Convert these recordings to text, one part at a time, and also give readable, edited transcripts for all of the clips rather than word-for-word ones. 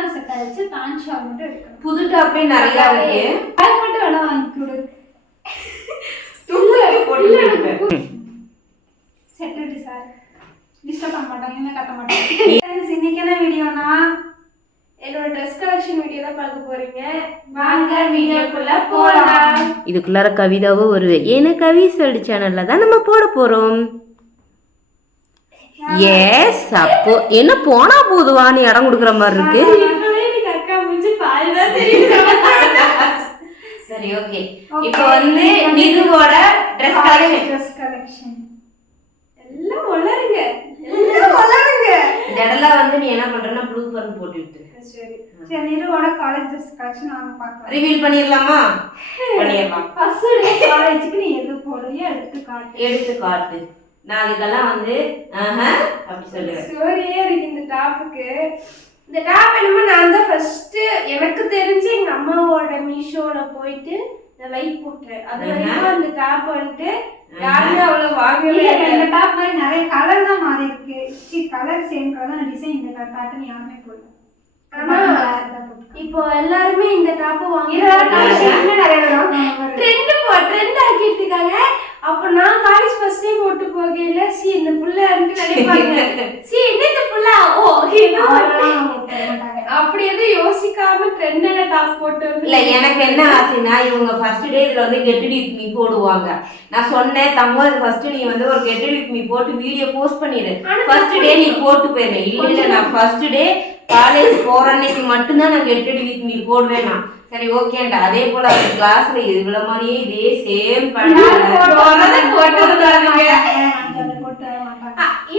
டாப்லாம் set ஆயிடுச்சு. Pant shawl மட்டும் எடுக்கணும். புது டாப்பே நிறைய இருக்கு. அது மட்டும் வேணா வாங்கி கொடு. செக்யூரிட்டி சார் டிஸ்டர்ப் பண்ண மாட்டாங்க, என்ன கத்த மாட்டாங்க. இன்னைக்கு என்ன வீடியோனா என்னோட ட்ரெஸ் கலெக்ஷன் வீடியோ தான் பார்க்க போறீங்க. வாங்க வீடியோக்குள்ள போலாம். இதுக்குள்ளார கவிதாவும் வருவேன். ஏன்னா கவி சொல்லு சேனல்ல தான் நம்ம போட போறோம். எஸ் அப்போ என்ன போனா போதுவான்னு இடம் கொடுக்குற மாதிரி இருக்கு. அக்கா முடிஞ்சு பாருதான் தெரியுது. சரி ஓகே. இப்போ வந்து நிதுவோட ட்ரெஸ் கலெக்ஷன் எல்லாம் வளருங்க, எல்லாம் வளருங்க. இதெல்லாம் வந்து நீ என்ன பண்றேன்னா ப்ளூ பர்ன் போட்டு விட்டு. சரி சரி, நிதுவோட காலேஜ் ட்ரெஸ் கலெக்ஷன் வாங்க பார்க்கலாம். ரிவீல் பண்ணிரலாமா? பண்ணிரலாம். ஃபர்ஸ்ட் டே காலேஜுக்கு நீ எது போடுறியோ எடுத்து காட்டு. நான் அதுக்கெல்லாம் வந்து அப்படி சொல்லுவேன். ஸ்டோரியே இருக்கு இந்த டாப்புக்கு. இந்த டாப் என்னமோ நான் தான் ஃபர்ஸ்ட் எனக்கு தெரிஞ்சு எங்க அம்மாவோட மீஷோல போயிட்டு நான் லைக் போட்டேன். அது வரைக்கும் அந்த டாப் வந்துட்டு யாருமே அவ்வளவு வாங்கவே இல்லை. இந்த டாப் மாதிரி நிறைய கலர் தான் மாறி இருக்கு. கலர் சேம் கலர் தான், டிசைன் இந்த பேட்டர்ன் யாருமே போடல. ஆனா இப்போ எல்லாருமே இந்த டாப் வாங்கி ட்ரெண்ட் ஆக்கிட்டு இருக்காங்க. அப்ப நான் காலேஜ் ஃபர்ஸ்ட் டைம் போட்டு போகல, சி இந்த புள்ள நினைப்பாங்க, சி என்ன இந்த புள்ள அப்படி எதுவும் யோசிக்காம ட்ரெண்டான டாப் போட்டு. இல்ல எனக்கு என்ன ஆசைன்னா இவங்க ஃபர்ஸ்ட் டே இதுல வந்து கெட் ரெடி வித் மீ போடுவாங்க. நான் சொன்னேன் தங்கம் ஃபர்ஸ்ட் நீ வந்து ஒரு கெட் ரெடி வித் மீ போட்டு வீடியோ போஸ்ட் பண்ணிடு, ஃபர்ஸ்ட் டே நீ போட்டு போயிரு. இல்ல நான் ஃபர்ஸ்ட் டே காலேஜ் போற அன்னைக்கு மட்டும்தான் நான் கெட் ரெடி வித் மீ போடுவேன். நான் சரி ஓகேண்டா. அதே போல அந்த கிளாஸ்ல இவ்வளவு மாதிரியே இதே சேம்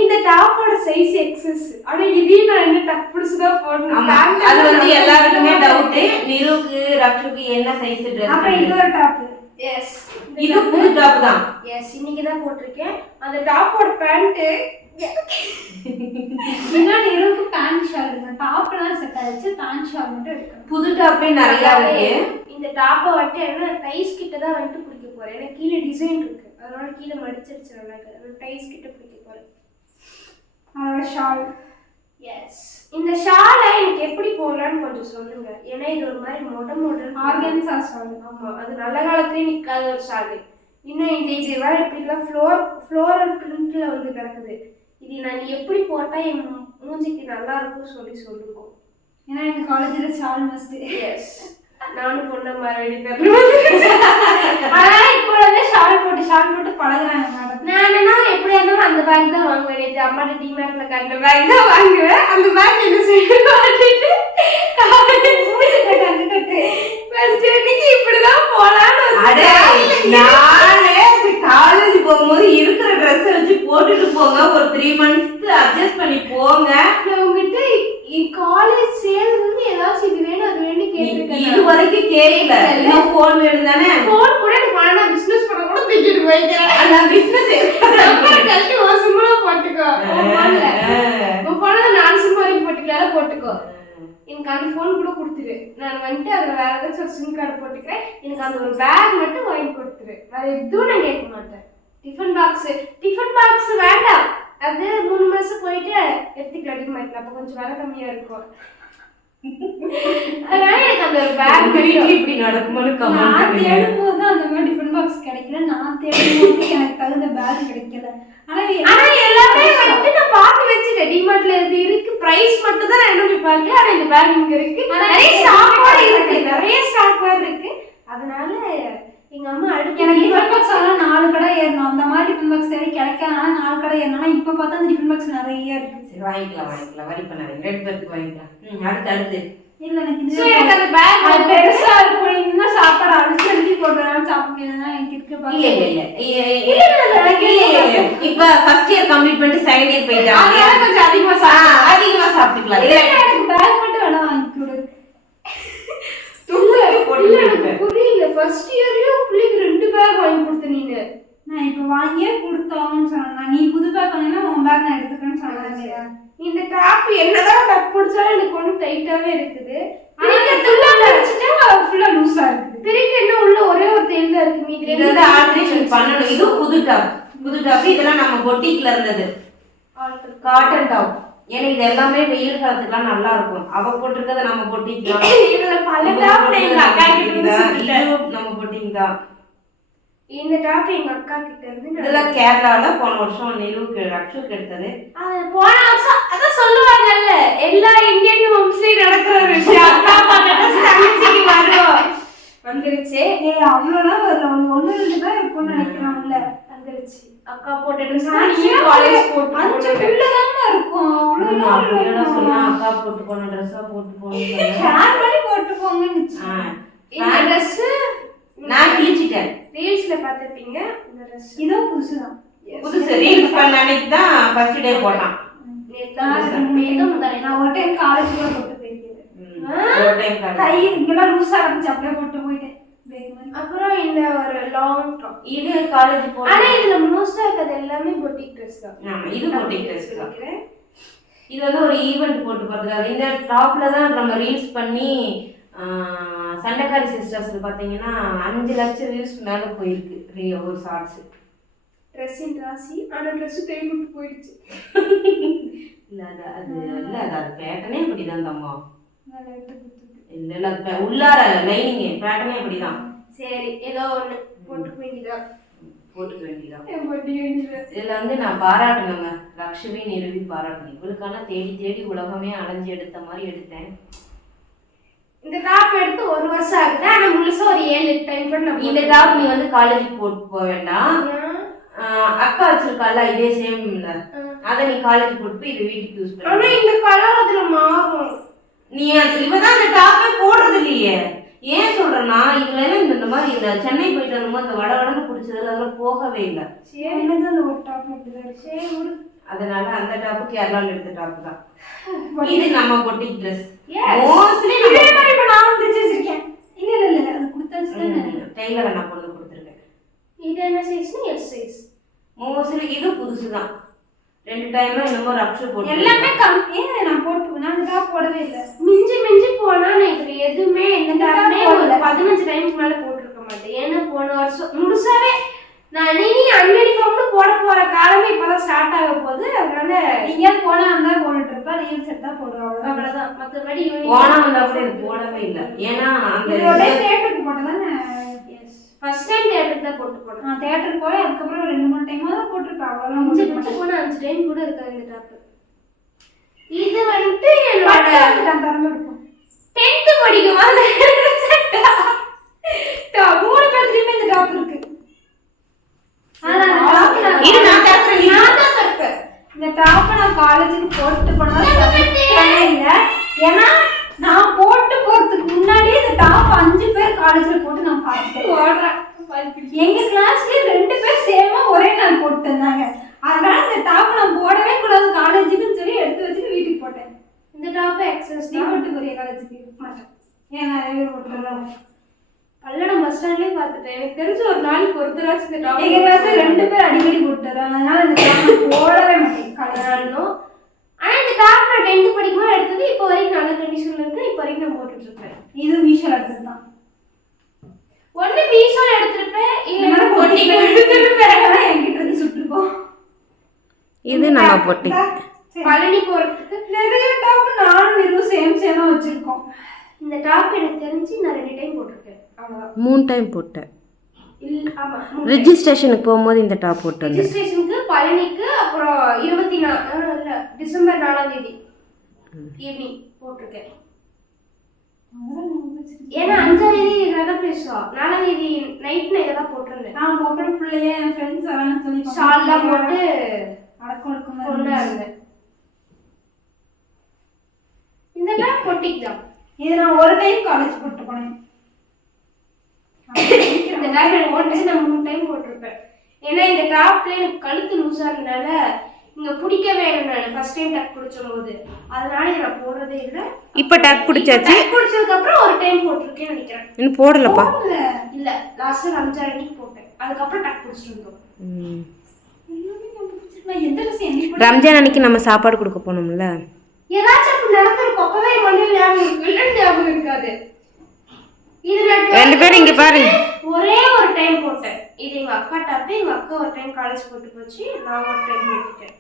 இந்த டாப்போட சைஸ் எக்ஸஸ். ஆனா இது நான் என்ன டக் புடிச்சுதான் போடணும். அது வந்து எல்லாருக்குமே டவுட். நிருக்கு ரக்ஷுக்கு என்ன சைஸ் Dress? அப்ப இது ஒரு டாப். எஸ் இது புது டாப் தான். எஸ் இன்னைக்கு தான் போட்டிருக்கேன். அந்த டாப்போட பேண்ட் முன்னாடி இருக்கு பேண்ட் ஷால் இருக்கு. டாப்லாம் செட் ஆயிடுச்சு. பேண்ட் ஷால் மட்டும் எடுக்கணும். புது டாப்பே நிறைய இருக்கு. இந்த டாப்பை வந்துட்டு என்ன டைஸ் கிட்ட தான் வந்துட்டு பிடிக்க போறேன். எனக்கு கீழே டிசைன் இருக்கு, அதனால கீழே மடிச்சிருச்சு. நல்லா இருக்கு. டைஸ் கிட்ட பிடிக்க போறேன். அதோட ஷால். எஸ் இந்த ஷாலை எனக்கு எப்படி போடலான்னு கொஞ்சம் சொல்லுங்க. ஏன்னா இது ஒரு மாதிரி மொடல் ஆர்கன்சா ஷால். ஆமா, அது நல்ல காலத்துலயே நிக்காத ஒரு ஷால். இன்னும் இது வேற இப்படிலாம் ஃப்ளோரல் பிரிண்ட்ல வந்து கிடக்குது. இது நான் எப்படி போட்டா என் மூஞ்சிக்கு நல்லா இருக்கும் சொல்லுங்க. ஏன்னா எங்க காலேஜ்ல ஷால் மஸ்ட். எஸ் நானும் பொண்ண மாதிரி ஆனா இப்போ வந்து ஷால் போட்டு பழகுறாங்க மேடம். நான் என்னன்னா எப்படியா இருந்தாலும் அந்த பேக் தான் வாங்குவேன். நேற்று அம்மாட்ட டிமார்ட்ல காட்டின பேக் தான் வாங்குவேன். அந்த பேக் என்ன செய்யணும் இப்படிதான் போலான்னு காலேஜ் போகும்போது இருக்கிற ட்ரெஸ் வச்சு போட்டுட்டு போங்க. ஒரு 3 months அட்ஜஸ்ட் பண்ணி போங்க. உங்ககிட்ட காலேஜ் சேர்ந்து ஏதாச்சும் இது வேணும் அது வேணும் கேட்டிருக்கேன். இது வரைக்கும் கேட்கல. இன்னும் போன் வேணும் தானே? போன் கூட எனக்கு வேணாம், பிசினஸ் பண்ண கூட தூக்கிட்டு போயிட்டேன். நான் பிசினஸ் கழட்டி ஒரு சிம்பிளா போட்டுக்கோ. உன் போனதை நான் சிம்பிள் போட்டுக்கலாம் போட்டுக்கோ. எனக்கு அந்த ஃபோன் கூட கொடுத்துரு. நான் வந்துட்டு அதில் வேற ஏதாச்சும் ஒரு சிம் கார்டு போட்டுக்கிறேன். எனக்கு அந்த ஒரு பேக் மட்டும் வாங்கி கொடுத்துரு. வேற எதுவும் நான் கேட்க மாட்டேன். டிஃபன் பாக்ஸ் வேண்டாம். அது 3 மாசம் போயிட்டு எடுத்துக்கலாம் டிமார்ட்ல. அப்போ கொஞ்சம் விலை கம்மியா இருக்கும். அதனால எனக்கு அந்த ஒரு பேக் இப்படி நடக்கும்போது நான் தேடும்போது அந்த மாதிரி டிஃபன் பாக்ஸ் கிடைக்கல. நான் தேடும்போது எனக்கு தகுந்த பேக் கிடைக்கல. ஆனா எல்லாமே வந்து நான் பார்த்து வச்சுட்டேன். டிமார்ட்ல இருக்கு. பிரைஸ் மட்டும் தான் நான் என்ன போய் பார்க்கல. ஆனா இந்த பேக் இங்க இருக்கு. நிறைய ஸ்டாக்கோட இருக்கு. நிறைய ஸ்டாக் வேற இருக்கு. அதனால எங்க அம்மா அடுத்து எனக்கு டிஃபன் பாக்ஸ் எல்லாம் 4 கடை ஏறணும். அந்த மாதிரி டிஃபன் பாக்ஸ் சரி கிடைக்காதனால 4 கடை ஏறணும். இப்ப பார்த்தா அந்த டிஃபன் பாக்ஸ் நிறைய இருக்கு. சரி வாங்கிக்கலாம். வரி பண்ணாதீங்க. 2 பேருக்கு வாங்கிக்கலாம். அடுத்து இல்ல எனக்கு எனக்கு அந்த பேக் அது பெருசா இருக்கும். இன்னும் சாப்பாடு அடிச்சு போடுறதுனால சாப்பிட முடியாதுன்னா எனக்கு இருக்கு. இல்ல இப்ப ஃபர்ஸ்ட் இயர் கம்ப்ளீட் பண்ணிட்டு செகண்ட் இயர் போயிட்டாங்க. கொஞ்சம் அதிகமா சாப்பிட்டுக்கலாம். எனக்கு பேக் மட்டும் வேணா வாங்கி கொடு. புரியல. ஃபர்ஸ்ட் இயர்லயும் பிள்ளைக்கு 2 பேக் வாங்கி கொடுத்த நீங்க. நான் இப்ப வாங்கியே கொடுத்தோம்னு சொன்னா நீ புது பேக் வாங்கினா உன் பேக் நான் எடுத்துக்கிறேன்னு சொன்னேன். இந்த டாப் என்னதான் டக் பிடிச்சாலும் எனக்கு ஒன்றும் டைட்டாவே இருக்குது. ஃபுல்லா லூஸா இருக்குது. பிரிக்க இன்னும் உள்ள ஒரே ஒரு தேல் தான் இருக்கு. மீதி இது வந்து ஆல்டரேஷன் பண்ணணும். இது புது டாப். இதெல்லாம் நம்ம பொட்டிக்ல இருந்தது காட்டன் டாப். ஏன்னா இது எல்லாமே வெயில் காலத்துக்குலாம் நல்லா இருக்கும். அவ போட்டிருக்கத நம்ம போட்டிக்கலாம். இதுல பல டாப் எங்க அக்கா கிட்ட இருந்து நம்ம போட்டிக்கலாம். இந்த டாப் எங்க அக்கா கிட்ட இருந்து இதெல்லாம் கேரளால போன வருஷம் நிறுவுக்கு ரக்ஷுக்கு எடுத்தது. அது போன வருஷம் அதான் சொல்லுவாங்கல்ல, எல்லா இந்தியன் ஹோம்ஸ்லயும் நடக்கிற ஒரு விஷயம். அக்கா தங்கச்சிக்கு வரும் வந்துருச்சு. அவ்வளோலாம் வரல, ஒன்று ரெண்டு தான் இருக்கும்னு நினைக்கிறேன். உள்ள வந்துருச்சு. அக்கா போட்ட ட்ரெஸ் காலேஜ் போட்டு அஞ்சுக்குள்ளதானே இருக்கும். அப்படியே சொன்னா அக்கா போட்டு போன ட்ரெஸ்ஸா போட்டு போங்க ஷேர் பண்ணி போட்டு போங்கன்னு. இந்த ட்ரெஸ் நான் கிழிச்சிட்டேன். ரீல்ஸ்ல பாத்திருப்பீங்க. இந்த ட்ரெஸ் இதோ புதுசுதான். புதுசு ரீல்ஸ் பண்ண அன்னைக்கு தான் ஃபர்ஸ்ட் டே போட்டான். நான் ஒரு டைம் காலேஜ் கூட போட்டு போயிருக்கேன். ஒரு டைம் கை இங்கெல்லாம் லூஸா இருந்துச்சு, அப்படியே போட்டு போயிட்டேன். அப்புறம் இந்த ஒரு லாங் டாப் இது காலேஜ் போற. ஆனா இதுல மோஸ்டா இருக்கிறது எல்லாமே பொட்டிக் ட்ரெஸ் தான். ஆமா, இது பொட்டிக் ட்ரெஸ் தான். இது வந்து ஒரு ஈவென்ட் போட்டு பார்த்துக்காது. இந்த டாப்ல தான் நம்ம ரீல்ஸ் பண்ணி சண்டைக்காரி சிஸ்டர்ஸ்ல பாத்தீங்கன்னா 5 லட்சம் வியூஸ் மேல போயிருக்கு ஒரு ஷார்ட்ஸ். ட்ரெஸ்ஸின் ராசி. ஆனா ட்ரெஸ் தேய்விட்டு போயிடுச்சு. இல்ல அது பேட்டர்னே அப்படிதான் தம்மா. இல்ல அது உள்ளார லைனிங் பேட்டர்னே அப்படிதான். சரி, ஏதோ ஒண்ணு போட்டுக்க வேண்டியதான். இதுல வந்து நான் பாராட்டணுங்க, லக்ஷ்மி நிறுவி பாராட்டணும். இவளுக்கான தேடி தேடி உலகமே அலைஞ்சு எடுத்த மாதிரி எடுத்தேன். இந்த டாப் எடுத்து 1 வருஷம் ஆகுது. ஆனா முழுசா ஒரு 7-8 டைம் பண்ண. இந்த டாப் நீ வந்து காலேஜ் போட்டு போக வேண்டாம். அக்கா வச்சிருக்கால இதே சேம் இல்ல, அத நீ காலேஜ் போட்டு போய் இது வீட்டுக்கு யூஸ் பண்ணு. ஆனா இந்த கலர் அதுல மாறும். நீ இவதான் அந்த டாப்பே போடுறது இல்லையே. ஏன் சொல்றேன்னா இதுல இந்த மாதிரி இந்த சென்னை போயிட்டு வரும்போது அந்த வடவடன்னு பிடிச்சதுல அதெல்லாம் போகவே இல்லை. சரி, அந்த ஒரு டாப் மட்டும்தான். சரி விடு. அதனால அந்த டாப்பு கேரளால எடுத்த டாப் தான். இது நம்ம பொட்டிக் ட்ரெஸ். மோஸ்ட்லி இதே மாதிரி இப்ப நான் ட்ரெஸ் வச்சிருக்கேன். இல்ல அது கொடுத்தாச்சு தானே. டெய்லர் நான் பொண்ணு கொடுத்துருக்கேன். இது என்ன சைஸ்னா எஸ் சைஸ். மோஸ்ட்லி இது புதுசுதான். 2 டைம்ல என்னமோ ரக்ஷு போட்டு எல்லாமே கம்மி. நான் போட்டு நான் டாப் போடவே இல்லை. மிஞ்சி போனா நான் இதுல எதுவுமே இந்த டாப்மே ஒரு 15 டைம்ஸ் மேல போட்டுருக்க மாட்டேன். ஏன்னா போன வருஷம் முழுசாவே நான் இனி அன்யூனிஃபார்ம்னு போட போற காலமே இப்பதான் ஸ்டார்ட் ஆக போகுது. அதனால எங்கேயாவது போனா வந்தா போட்டுட்டு இருப்பா, ரீல்ஸ் எடுத்தா போடுவாங்க, அவ்வளவுதான். மற்றபடி போனா வந்தா கூட இது போடவே இல்லை. ஏன்னா அந்த தியேட்டருக்கு போட்டதானே. ஃபர்ஸ்ட் டைம் தியேட்டருக்கு தான் போட்டு போனேன். நான் தியேட்டருக்கு போய் அதுக்கப்புறம் 2-3 டைமா தான் போட்டிருப்பேன். அவ்வளோலாம் மிஞ்சி போனா 5 டைம் கூட இருக்காது இந்த டாப். இது வந்து என்னோட திறந்து இருக்கும் 10th படிக்கும் போது 3 பேர்லயுமே இந்த டாப் இருக்கு. இந்த டாப் நான் காலேஜுக்கு போட்டு போனதா இல்ல. ஏன்னா நான் போட்டு போறதுக்கு முன்னாடி இந்த டாப் 5 பேர் காலேஜ்ல போட்டு நான் பார்த்துட்டேன். எங்க கிளாஸ்லயே 2 பேர் சேமா ஒரே நாள் போட்டு இருந்தாங்க. அதனால இந்த டாப் நான் போடவே கூடாது காலேஜுக்குன்னு சொல்லி எடுத்து வச்சுட்டு வீட்டுக்கு போட்டேன். இந்த டாப் எக்ஸஸ் நீ போட்டு போறிய காலேஜுக்கு மாட்டேன். ஏன் நிறைய பேர் போட்டுருந்தாங்க. பல்லடம் பஸ் ஸ்டாண்ட்லயே பார்த்துட்டேன். எனக்கு தெரிஞ்சு ஒரு நாளைக்கு ஒருத்தராச்சும் இந்த டாப் எங்க கிளாஸ்ல 2 பேர் அடிக்கடி போட்டுறாங்க. அதனால இந்த டாப் போடவே மாட்டேன் காலேஜ்ல. ஆனா இந்த டாப் நான் 10th படிக்கும்போது எடுத்தது. இப்போ வரைக்கும் நல்ல கண்டிஷன்ல இருக்கு. இப்போ வரைக்கும் நான் போட்டுட்டு இருக்கேன். இது மீஷோல எடுத்ததுதான். ஒண்ணு மீஷோல எடுத்திருப்பேன், இல்ல பொட்டிக்கு எடுத்திருப்பேன். என்கிட்ட இருந்து சுட்டுப்போம். இது நம்ம பொட்டி பழனி போறதுக்கு நிறைய டாப் நானும் நிறு சேமா வச்சிருக்கோம். இந்த டாப் எனக்கு தெரிஞ்சு நான் 2 டைம் போட்டிருக்கேன். அவ்வளவுதான். 3 டைம் போட்டேன். இல்ல ஆமா, ரெஜிஸ்ட்ரேஷனுக்கு போகும்போது இந்த டாப் போட்டு வந்தேன். ரெஜிஸ்ட்ரேஷனுக்கு பழனிக்கு அப்புறம் 24 இல்ல டிசம்பர் 4ஆம் தேதி ஈவினிங் போட்டிருக்கேன். ஏன்னா 5ஆம் தேதி கிரகப்பிரவேசம், 4ஆம் தேதி நைட் நான் இதெல்லாம் போட்டிருந்தேன். நான் போகிற பிள்ளைய என் ஃப்ரெண்ட்ஸ் வரான்னு சொல்லி ஷால்லாம் போட்டு அடக்கம் கொண்டா இருந்தேன். இந்த டாப் பொட்டிக் தான். இது நான் ஒரு டைம் காலேஜ் போட்டு போனேன். இந்த டாப் எனக்கு ஓட்டுச்சு நான் 3 டைம் போட்டிருப்பேன். ஏன்னா இந்த டாப்ல எனக்கு கழுத்து லூஸா இருந்தனால இங்க பிடிக்கவே இல்லை. நான் ஃபர்ஸ்ட் டைம் டக் பிடிச்சபோது அதனால இதை நான் போடுறதே இல்லை. இப்போ டக் பிடிச்சாச்சு. பிடிச்சதுக்கு அப்புறம் ஒரு டைம் போட்டிருக்கேன்னு நினைக்கிறேன். இன்னும் போடலப்பா. இல்ல லாஸ்ட் ரம்ஜான் அன்னைக்கு போட்டேன். அதுக்கப்புறம் டக் பிடிச்சிட்டு இருந்தோம். ரம்ஜான் அன்னைக்கு நம்ம சாப்பாடு கொடுக்க போனோம்ல, ஏதாச்சும் அப்படி நடந்திருக்கும். அப்பதான் என் மண்ணில் ஞாபகம் இருக்கு, இல்லைன்னு ஞாபகம் இருக்காது. இது 2 பேரும் இங்க பாருங்க. ஒரே ஒரு டைம் போட்டேன். இது எங்க அக்கா டாப். எங்க அக்கா ஒரு டைம் காலேஜ் போட்டு போச்சு, நான் ஒரு டைம் போட்டுட்டேன்.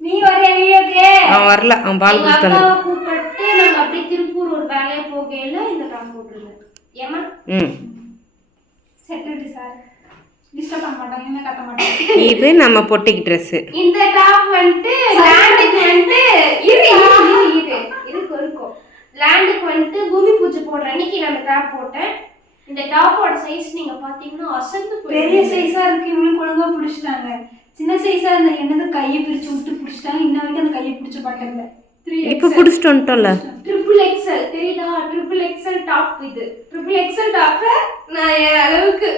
நீ வரைய வீடியோக்கு அவன் வரல, அவன் பால் எங்க குடிச்சான். அக்காவை கூப்பிட்டு நாங்க அப்படியே திருப்பூர் ஒரு வேலையை போகையில இந்த டாப் போட்டுருந்தேன். ஏமா செக்ரட்டரி சார் டிஸ்டர்ப் பண்ண மாட்டாங்க, என்ன கத்த மாட்டாங்க. இது நம்ம பொட்டிக்கு ட்ரெஸ். இந்த டாப் வந்துட்டு லேண்டுக்கு வந்துட்டு இருக்கும் லேண்டுக்கு வந்துட்டு பூமி பூஜை போடுற அன்னைக்கு நான் அந்த டாப் போட்டேன். இந்த டாப்போட சைஸ் நீங்க பாத்தீங்கன்னா அசந்து பெரிய சைஸா இருக்கு, இவனுக்கு ஒழுங்கா பிடிச்சிட்டாங்க. சின்ன சைஸா இருந்த என்னது கையை பிரிச்சு விட்டு பிடிச்சிட்டாங்க. இன்ன வரைக்கும் அந்த கையை பிடிச்ச பாட்டல. இப்ப புடிச்சிட்டு வந்துட்டோம்ல. ட்ரிபிள் எக்ஸ்எல் தெரியுதா? ட்ரிபிள் எக்ஸ்எல் டாப் இது. ட்ரிபிள் எக்ஸ்எல் டாப் நான் என் அளவுக்கு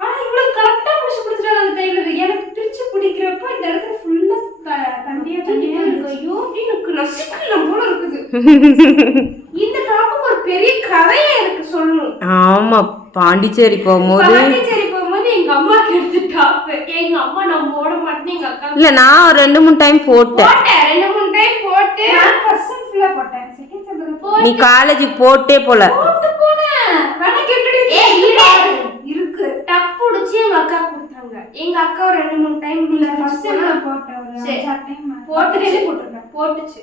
ஆனா இவ்வளவு கரெக்டா பிடிச்சு கொடுத்துட்டாங்க அந்த டைலர். எனக்கு பிரிச்சு பிடிக்கிறப்ப இந்த இடத்துல ஃபுல்லா தண்டியா இருக்கு. ஐயோ எனக்கு நசுக்கலாம் போல இருக்குது. இந்த டாப்புக்கு ஒரு பெரிய கதையே எனக்கு சொல்லணும். ஆமா, பாண்டிச்சேரி போகும்போது எங்க அம்மாக்கு எடுத்து டாப் எங்க அம்மா நான் போட மாட்டேன், எங்க அக்கா இல்ல நான் ஒரு 2-3 டைம் போட்டேன். 2-3 டைம் போட்டு நான் ஃபர்ஸ்ட் டைம் ஃபுல்லா போட்டேன். செகண்ட் டைம் நீ காலேஜுக்கு போட்டே போல. போட்டு போனேன். வேணா கேட்டுடி இருக்கு. டப் புடிச்சு எங்க அக்கா கொடுத்தாங்க. எங்க அக்கா ஒரு 2-3 டைம் இல்ல ஃபர்ஸ்ட் டைம் போட்டேன். ஒரு 4 டைம் போட்டுச்சு.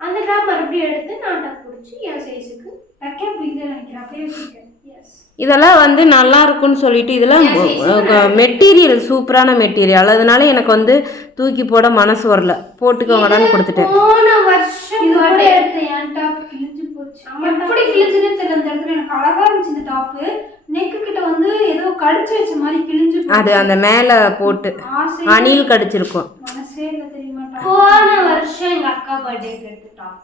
அந்த டாப் மறுபடியும் எடுத்து நான் டப் புடிச்சு என் சைஸுக்கு வைக்க பிடிக்கல நினைக்கிறேன். அப்படியே வச்சிருக்கேன். எஸ். இதெல்லாம் வந்து நல்லா இருக்குன்னு சொல்லிட்டு இதெல்லாம் மெட்டீரியல் சூப்பரான மெட்டீரியல். அதனால எனக்கு வந்து தூக்கி போட மனசு வரல, போட்டுக்கோங்கடான்னு கொடுத்துட்டேன். போன வருஷம் இது கூட எடுத்து என் டாப் கிழிஞ்சு போச்சு. எப்படி கிழிஞ்சுன்னு தெரியல. அந்த இடத்துல எனக்கு அழகா இருந்துச்சு இந்த டாப். நெக்கு கிட்ட வந்து ஏதோ கடிச்சு வச்ச மாதிரி கிழிஞ்சு போச்சு. அது அந்த மேல போட்டு அணில் கடிச்சிருக்கும். மனசே இல்ல தெரியுமா. போன வருஷம் எங்க அக்கா பர்த்டேக்கு எடுத்த டாப்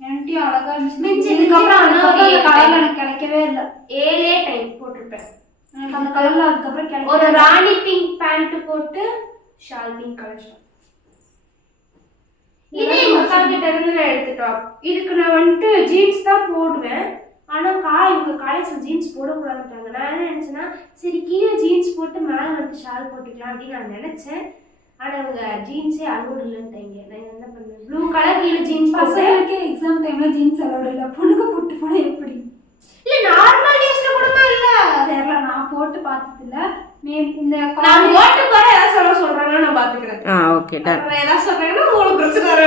என்டி அழகா இருந்துச்சு. இதுக்கப்புறம் அந்த கலர்ல எனக்கு கிடைக்கவே இல்லை. 7 டைம் போட்டிருப்பேன் எனக்கு அந்த கலர்ல. அதுக்கப்புறம் கிடைக்கும். ஒரு ராணி பிங்க் பேண்ட் போட்டு ஷால் பிங்க் கலர் ஷால். இது எங்க அக்கா கிட்ட இருந்து நான் எடுத்த டாப். இதுக்கு நான் வந்துட்டு ஜீன்ஸ் தான் போடுவேன். ஆனா இவங்க காலேஜ்ல ஜீன்ஸ் போடக்கூடாதுட்டாங்க. நான் என்ன நினைச்சேன்னா சரி கீழே ஜீன்ஸ் போட்டு மேலே வந்துட்டு ஷால் போட்டுக்கலாம் அப்படின்னு நான் நினைச்சேன். ஆனா இவங்க ஜீன்ஸே அலோடு இல்லைன்ட்டாங்க. நான் என்ன பண்ணுவேன், ப்ளூ கலர் கீழே ஜீன்ஸ் பசங்களுக்கு எக்ஸாம் டைம்ல ஜீன்ஸ் அலோடு இல்லை. பொண்ணுக்கு போட்டு போனா எப்படி? இல்ல நார்மல் டேஸ்ல கூட இல்ல. தெரியல, நான் போட்டு பார்த்தது இல்ல. இந்த நான் போட்டு போற ஏதாவது சொல்றாங்கன்னா நான் பாத்துக்கிறேன். Okay done. ஏதாவது சொல்றாங்கன்னா உங்களுக்கு பிரச்சனை வர.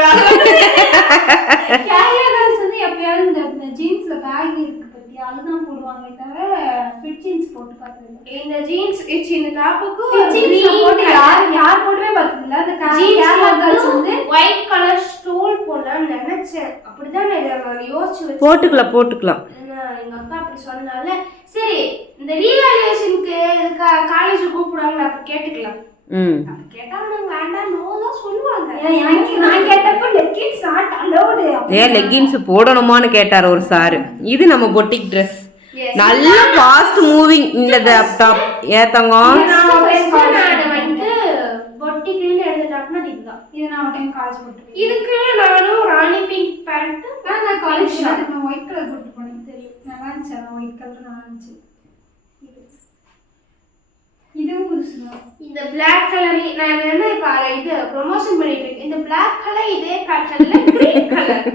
கேரியா கேர்ள்ஸ் வந்து எப்பயாவது இந்த ஜீன்ஸ்ல பேக் இருக்கு பத்தியா அதுதான் போடுவாங்களே தவிர ஃபிட் ஜீன்ஸ் போட்டு பார்த்தது இல்ல. இந்த ஜீன்ஸ் இந்த டாப்புக்கு போட்டு யார் போட்டுமே பார்த்தது இல்ல. அந்த கேரியா கேர்ள்ஸ் வந்து ஒயிட் கலர் ஸ்டோல் போடலாம்னு நினைச்சேன். அப்படிதான் நான் யோசிச்சு போட்டுக்கலாம். எங்க அக்கா அப்படி சொன்னால சரி இந்த ரீவேல்யூஷனுக்கு காலேஜ் கூப்பிடுவாங்க அப்ப கேட்டுக்கலாம். கேட்டா நாங்க வேண்டாம் நோ தான் சொல்லுவாங்க. எனக்கு நான் கேட்டப்ப லெகின்ஸ் நாட் அலோடு. ஏன் லெகின்ஸ் போடணுமான்னு கேட்டார் ஒரு சார். இது நம்ம பொட்டிக் ட்ரெஸ். நல்ல ஃபாஸ்ட் மூவிங் இந்த டாப். ஏத்தங்கம் நான் வந்து பொட்டிக்ல எடுத்துட்டாப்னா இதுதான். இது நான் ஒரு டைம் காலேஜ் போட்டு. இதுக்கு நானும் ராணி பிங்க் பேண்ட் நான் காலேஜ் நான் ஒயிட் கலர் போட்டு போனேன். தெரியும் நல்லா இருந்துச்சு. ஒயிட் கலர் நல்லா இருந்துச்சு. இதுவும் புதுசுதான். இந்த பிளாக் கலர் நான் என்ன இப்ப இது ப்ரொமோஷன் பண்ணிட்டு இருக்கேன். இந்த பிளாக் கலர் இதே பேட்டர்ன்ல கிரீன் கலர்.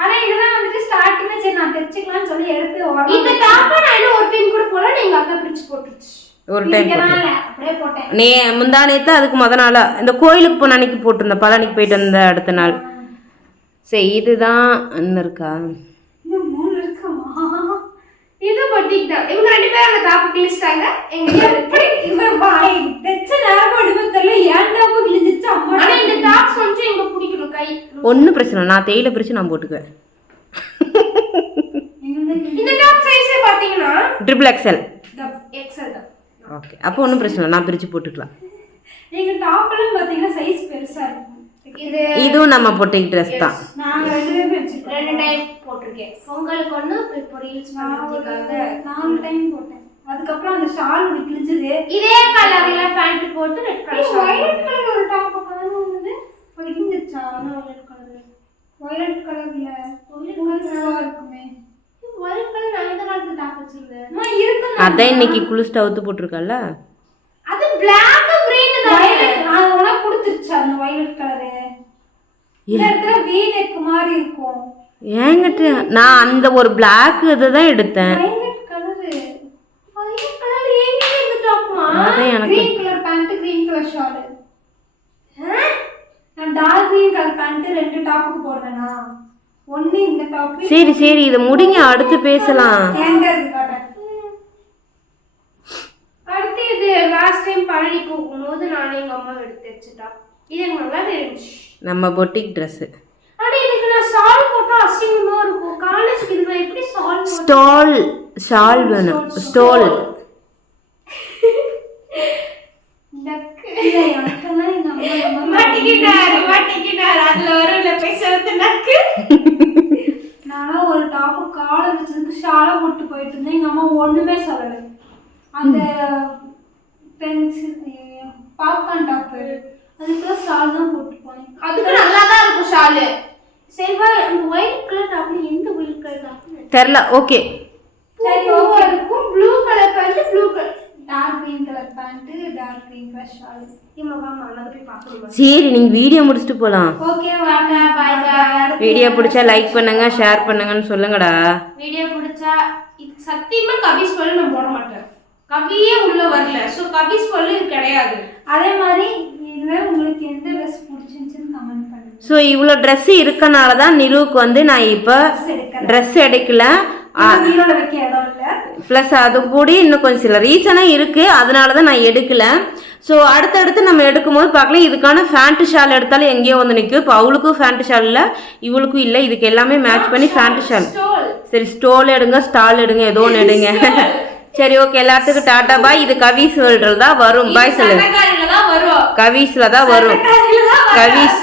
ஆனா இதெல்லாம் வந்துட்டு ஸ்டார்டிங்ல சரி நான் தைச்சுக்கலாம்னு சொல்லி எடுத்து இந்த டாப்பை நான் இன்னும் ஒரு டைம் கூட போல எங்க அக்கா பிரிச்சு போட்டுருச்சு. ஒரு டைம் அப்படியே போட்டேன். நீ முந்தானேத்து அதுக்கு முத நாளா இந்த கோயிலுக்கு போன அன்னைக்கு போட்டிருந்த பழனிக்கு போயிட்டு வந்த அடுத்த நாள். சரி இதுதான் இன்னும் இருக்கா? இன்னும் 3 இருக்குமா? இது பொட்டிக் தான். இவங்க 2 பேரும் அந்த டாப் கிழிச்சிட்டாங்க. எங்க எப்படி இவன் பாய் தெச்ச நேரம் எடுத்து தெரியல. ஏன் டாப் கிழிஞ்சிச்சு அம்மா. ஆனா இந்த டாப் கொஞ்சம் இங்க பிடிக்கணும் கை. ஒன்னும் பிரச்சனை நான் தேயில பிரிச்சு நான் போட்டுக்குவேன். இந்த டாப் சைஸ் பாத்தீங்கன்னா XXL. எக்ஸ்எல் தான். ஓகே அப்போ ஒன்றும் பிரச்சனை நான் பிரிச்சு போட்டுக்கலாம். எங்க டாப்லாம் பாத்தீங்கன்னா சைஸ் பெருசா இருக்கும். இதுவும் நம்ம பொட்டிக் ட்ரெஸ் தான். நான் 2 டைம் போட்டிருக்கேன். பொங்கலுக்கு ஒண்ணு இப்போ ரீல்ஸ் பண்றதுக்காக 4 டைம் போட்டேன். அதுக்கப்புறம் அந்த ஷால் ஒன்று கிழிஞ்சது. இதே கலர்ல பேண்ட் போட்டு ரெட் கலர் வயலட் கலர் ஒரு டாப் காணுது. கிழிஞ்சிச்சா? Violet colour. வயலட் கலர்ல நல்லா இருக்குமே. வயலட் கலர் நான் இந்த காலத்துல டாப் வச்சிருந்தேன். நான் இருக்கு. அதான் இன்னைக்கு குளிச்சுட்டு அவுத்து போட்டுருக்கல. அது Black green தான். வயலட் அது உன கொடுத்துருச்சு அந்த வயலட் கலர். இந்த இடத்துல V-neck மாதிரி இருக்கும். ஏங்கிட்ட நான் அந்த ஒரு Black இதுதான் எடுத்தேன். Violet colour. வயலட் கலர்ல எங்க இந்த டாப்மா? அதான் எனக்கு green colour pant green colour shawl. நான் டார்க் ஒண்ணு இந்த டாப் சரி சரி இதை முடிங்க, அடுத்து பேசலாம். எங்க இருக்கு காட்ட. அடுத்து இது லாஸ்ட் டைம் பழனி போகும்போது நானும் எங்க அம்மா எடுத்து வச்சுட்டா. இது எனக்கு நல்லா இருந்துச்சு. நம்ம பொட்டிக் ட்ரெஸ். ஆனா இதுக்கு நான் ஷால் போட்டா அசிங்கமா இருக்கும். காலேஜ்க்கு இது நான் எப்படி ஷால் ஸ்டால் ஷால் வேணும். ஸ்டால் லக்கு இல்ல எனக்கெல்லாம் எங்க அம்மா மாட்டிக்கிட்டாரு அதுல வரல பேசுறது லக்கு. நானும் ஒரு டாப் காலை வச்சிருந்து ஷாலா போட்டு போயிட்டு இருந்தேன். எங்க அம்மா ஒண்ணுமே சொல்லல. அந்த பென்சில் பாப்கார்ன் டாப் அதுக்குள்ள ஷால் தான் போட்டு போனேன். அதுக்கு நல்லா தான் இருக்கும் ஷால். சரிவா அந்த ஒயிட் கலர் டாப்ல எந்த ஒயிட் கலர் டாப் தெரியல. ஓகே சரி ஓகே. இருக்கும் blue colour pant blue colour dark green colour pant dark green colour shawl. இம்மா நான் போய் பார்க்கணும். சரி நீங்க வீடியோ முடிச்சுட்டு போலாம். Okay tata bye bye. Video பிடிச்சா லைக் பண்ணுங்க, ஷேர் பண்ணுங்கன்னு சொல்லுங்கடா. வீடியோ பிடிச்சா இது சத்தியமா கவிஸ் சொல்லு நான் போட மாட்டேன். கவியே உள்ள வரல. சோ கவிஸ் சொல்லு இது கிடையாது. அதே மாதிரி இதுல உங்களுக்கு எந்த ட்ரெஸ் பிடிச்சிருந்துச்சுன்னு கமெண்ட் பண்ணுங்க. ஸோ இவ்வளோ ட்ரெஸ் இருக்கனால தான் நிருவுக்கு வந்து நான் இப்போ ட்ரெஸ் எடுக்கல. வீரோட வைக்க இடம் இல்ல. ப்ளஸ் அது கூட இன்னும் கொஞ்சம் சில ரீசனாக இருக்குது, அதனால தான் நான் எடுக்கல. ஸோ அடுத்தடுத்து நம்ம எடுக்கும்போது பார்க்கலாம். இதுக்கான ஃபேண்ட்டு ஷால் எடுத்தாலும் எங்கேயோ வந்து நிற்கும். இப்போ அவளுக்கும் ஃபேண்ட்டு ஷால் இல்லை, இவளுக்கும் இல்லை. இதுக்கு எல்லாமே மேட்ச் பண்ணி ஃபேண்ட்டு ஷால். சரி ஸ்டோல் எடுங்க, ஸ்டால் எடுங்க, ஏதோ ஒன்று எடுங்க. சரி ஓகே, எல்லாத்துக்கும் டாட்டா பாய். இது கவிஸ் வேர்ல்டில் தான் வரும். பாய் சொல்லு. கவிஸ்ல தான் வரும். கவிஸ்